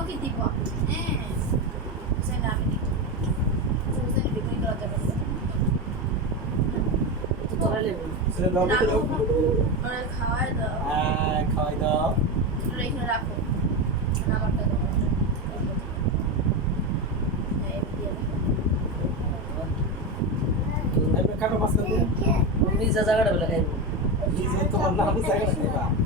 lo que tipo, eh, se da bien. Se usa el pico y todo te parece. ¿Se le da un pico? Con el caballo. Ah, el caballo. Lo hizo el ajo. Una parte de todo. ¿Qué es lo que pasa? ¿Qué es lo que pasa? ¿Qué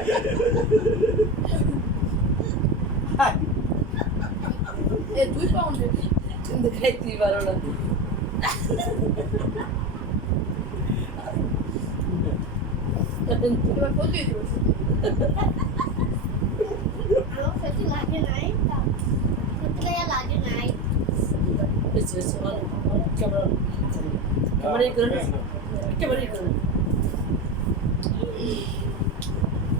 Ε, του είπα όμως την δεκαετή βαρόλα του. Θα την πω λίγο. Αλλά θα την λάγει να είναι. Θα την λάγει να είναι. Έτσι, έτσι. Κάμερα. Κάμερα η κρίνη. Κάμερα η κρίνη.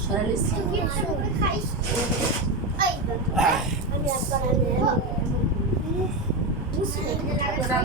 你说的